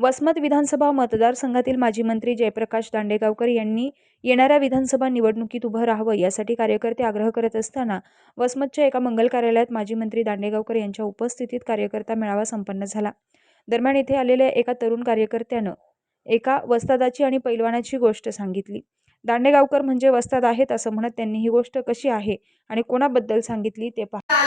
वसमत विधानसभा मतदारसंघातील माजी मंत्री जयप्रकाश दांडेगावकर यांनी येणाऱ्या विधानसभा निवडणुकीत उभं राहावं यासाठी कार्यकर्ते आग्रह करत असताना वसमतच्या एका मंगल कार्यालयात माजी मंत्री दांडेगावकर यांच्या उपस्थितीत कार्यकर्ता मेळावा संपन्न झाला। दरम्यान येथे आलेल्या एका तरुण कार्यकर्त्यानं एका वस्तादाची आणि पैलवानाची गोष्ट सांगितली। दांडेगावकर म्हणजे वस्ताद आहेत असं म्हणत त्यांनी ही गोष्ट कशी आहे आणि कोणाबद्दल सांगितली ते पहा।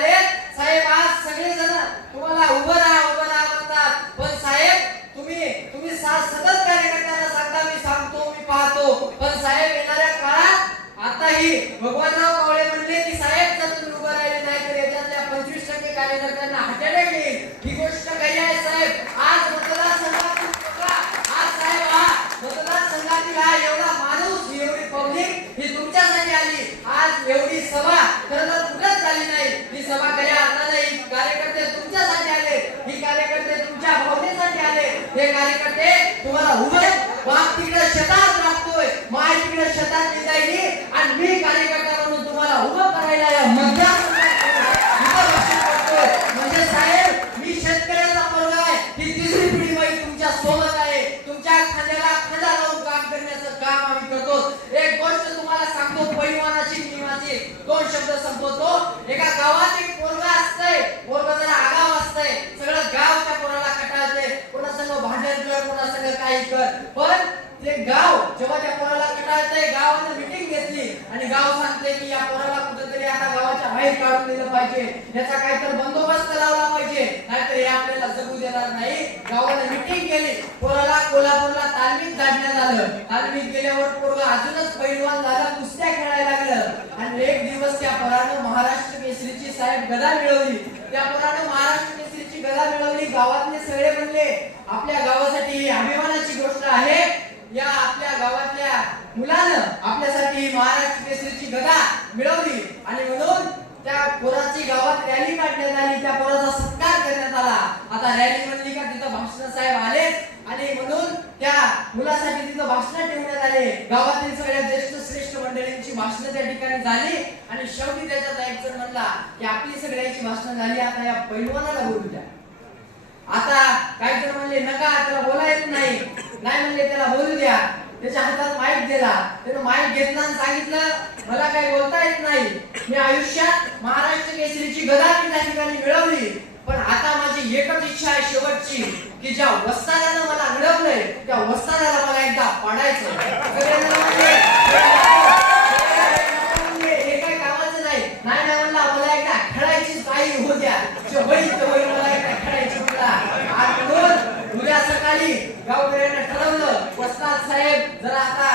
साहेब आज सगळे जण तुम्हाला उभं राहा म्हणतात, पण साहेब तुम्ही सतत कार्यकर्त्यांना सांगता मी सांगतो मी पाहतो, पण साहेब येणाऱ्या काळात आताही भगवानराव कावळे म्हणले की साहेब जर तुम्ही उभं राहिले नाही तर याच्यातल्या 25% कार्यकर्त्यांना हार्ट अटॅक येईल। ही गोष्ट काही आहे साहेब, आज मतदारसंघातून बघा, आज साहेब हा मतदारसंघातील हा एवढा माणूस एवढी पब्लिक ही तुमच्यासाठी आली। आज एवढी सभा खरं तर कुठंच झाली नाही, ही सभा काही आता नाही, कार्यकर्ते तुमच्यासाठी आले, ही कार्यकर्ते तुमच्या भावनेसाठी आले, हे कार्यकर्ते तुम्हाला उभे बाप तिकडे शेतात लागतोय, माय तिकडे शेतात निघाली आणि मी कार्यकर्ता म्हणून तुम्हाला उभं करायला या म्हणजे साहेब मी शेतकऱ्याचा पोरगा आहे, ही तिसरी पिढी बाई तुमच्या सोबत आहे, तुमच्या खांद्याला खांदा लावून काम करण्याचं काम आम्ही करतो। एक गोष्ट तुम्हाला सांगतो पैलवानाची नियमाची, दोन शब्द संपवतो। एका गावात एक पोरगा असतंय, पोरगा जरा आगाव असतंय, सगळं गाव त्या पोराला कटाळते, कोणासंग भांडण कर कोणासंग काही कर, पण ते गाव जेव्हा त्या पोराला कटाळतंय गावाने मीटिंग घेतली आणि गाव सांगते की या पोराला कुठेतरी आता गावाच्या बाहेर काढून दिलं पाहिजे, याचा काहीतरी बंदोबस्त लावला पाहिजे, नाहीतर हे आपल्याला जगू देणार नाही। गावाने मीटिंग केली, पोराला कोल्हापूरला तालमीत काढण्यात आलं, तालमीत गेल्यावर पोरगा अजूनच पैलवान झालं, कुस्त्या खेळायला लागलं आणि एक दिवस त्या पोरानं महाराष्ट्र केसरीची साहेब गदा मिळवली। त्या पोरानं महाराष्ट्र केसरीची गदा मिळवली, गावातले सगळे म्हणले आपल्या गावासाठी ही अभिमानाची गोष्ट आहे, या आपल्या गावातल्या मुलानं आपल्यासाठी महाराष्ट्र केसरीची गदा मिळवली आणि म्हणून त्या पोराची गावात रॅली काढण्यात आली, त्या पोराचा सत्कार करण्यात आला। आता रॅली म्हणली का तिथं भाषण साहेब आले आणि म्हणून त्या मुलासाठी तिथं भाषण ठेवण्यात आले, गावातील सगळ्या ज्येष्ठ श्रेष्ठ मंडळींची भाषण त्या ठिकाणी झाली आणि शेवटी त्याच्यात एक जण म्हणला की आपली सगळ्यांची भाषण झाली, आता या पैलवानाला बोलू द्या। आता काही जण म्हणले नका त्याला बोला येत नाही, नाही म्हणले त्याला बोलू द्या, त्याच्या हातात माईक दिला, त्याने माईक घेतला आणि सांगितलं मला काही बोलता येत नाही, मी आयुष्यात महाराष्ट्र केसरीची गदा त्या ठिकाणी मिळवली, पण आता माझी एकच इच्छा आहे शेवटची की ज्या वस्तादानं मला घडवलंय त्या वस्तादाला मला एकदा पाडायचं। हे काय कामाचं नाही, नाही ना म्हणला मला एकदा खेळायची काही होऊ द्या, मला एकदा खेळायची उद्या सकाळी गावकऱ्यांना ठरवलं वस्ताद साहेब जरा आता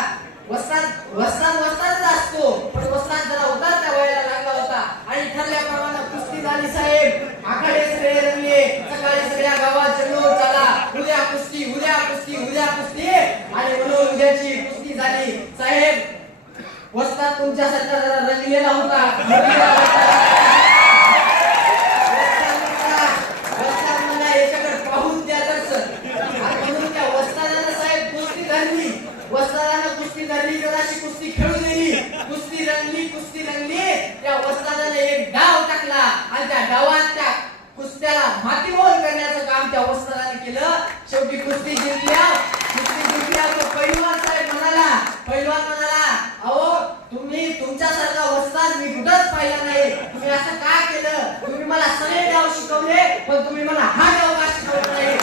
वस्तादच असतो, पण वस्ताद जरा उतरत्या वयाला लागला होता आणि ठरल्याप्रमाणे कुस्ती झाली साहेब, आखाडे सगळे रंगले, सकाळी सगळ्या गावात जल्लोष झाला, उद्या कुस्ती उद्या कुस्ती उद्या कुस्ती आणि म्हणून उद्याची कुस्ती झाली। साहेब वस्ताद तुमच्यासारखा जरा रंगलेला होता, वस्तादानं कुस्ती धरली, जराशी कुस्ती खेळू दिली, कुस्ती रंगली, त्या वस्तादाने एक डाव टाकला आणि त्या डावात त्या कुस्त्याला मातीमोल करण्याचं काम त्या वस्तादाने केलं। शेवटी कुस्ती जिंकल्या तो पैलवान साहेब म्हणाला अहो तुम्ही तुमच्यासारखा वस्ताद मी कुठंच पाहिला नाही, तुम्ही असं का केलं, तुम्ही मला सगळे डाव शिकवले पण तुम्ही मला हा डाव का शिकवला नाही।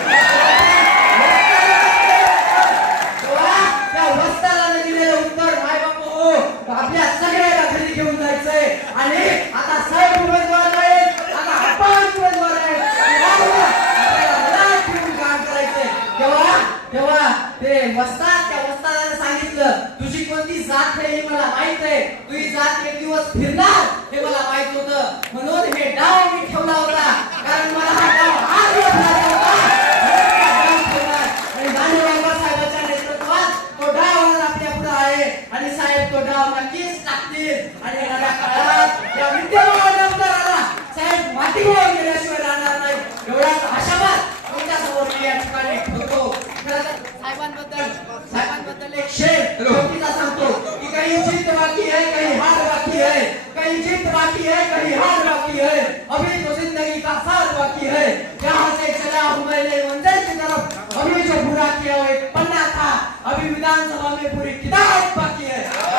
आपल्या सगळ्याला घरी घेऊन जायचंय आणि आता साहेब उमेदवार आहेत, आता आपण उमेदवार आहेत, आपल्याला काम करायचंय। तेव्हा ते त्या वस्तादाने सांगितलं तुझी कोणती जात आहे हे मला माहित आहे, तुझी जात एक दिवस फिरणार हे मला माहित होतं, म्हणून हे डाव मी ठेवला होता, कारण मला हा डाव आज होता आणि दांडेगावकर साहेबांच्या नेतृत्वात तो डाव आपल्या पुढे आहे आणि साहेब तो डाव नक्कीच टाकतील आणि येणाऱ्या काळात या विद्यमान आमदाराला साहेब मातीमोल केल्याशिवाय राहणार नाही, एवढाच आशावाद तुमच्या समोर मी या ठिकाणी ठेवतो। साहेबांबद्दल एक शेर शेवटीचा सांगतो की काही जीत बाकी है काही हार बाकी है, कहीं जीत बाकी है कहीं हार बाकी है, अभी तो जिंदगी का साथ बाकी है, जहाँ से चला हूँ मैं मंजिल की तरफ, अभी जो बुरा अभी विधानसभा में पूरी किताब बाकी है।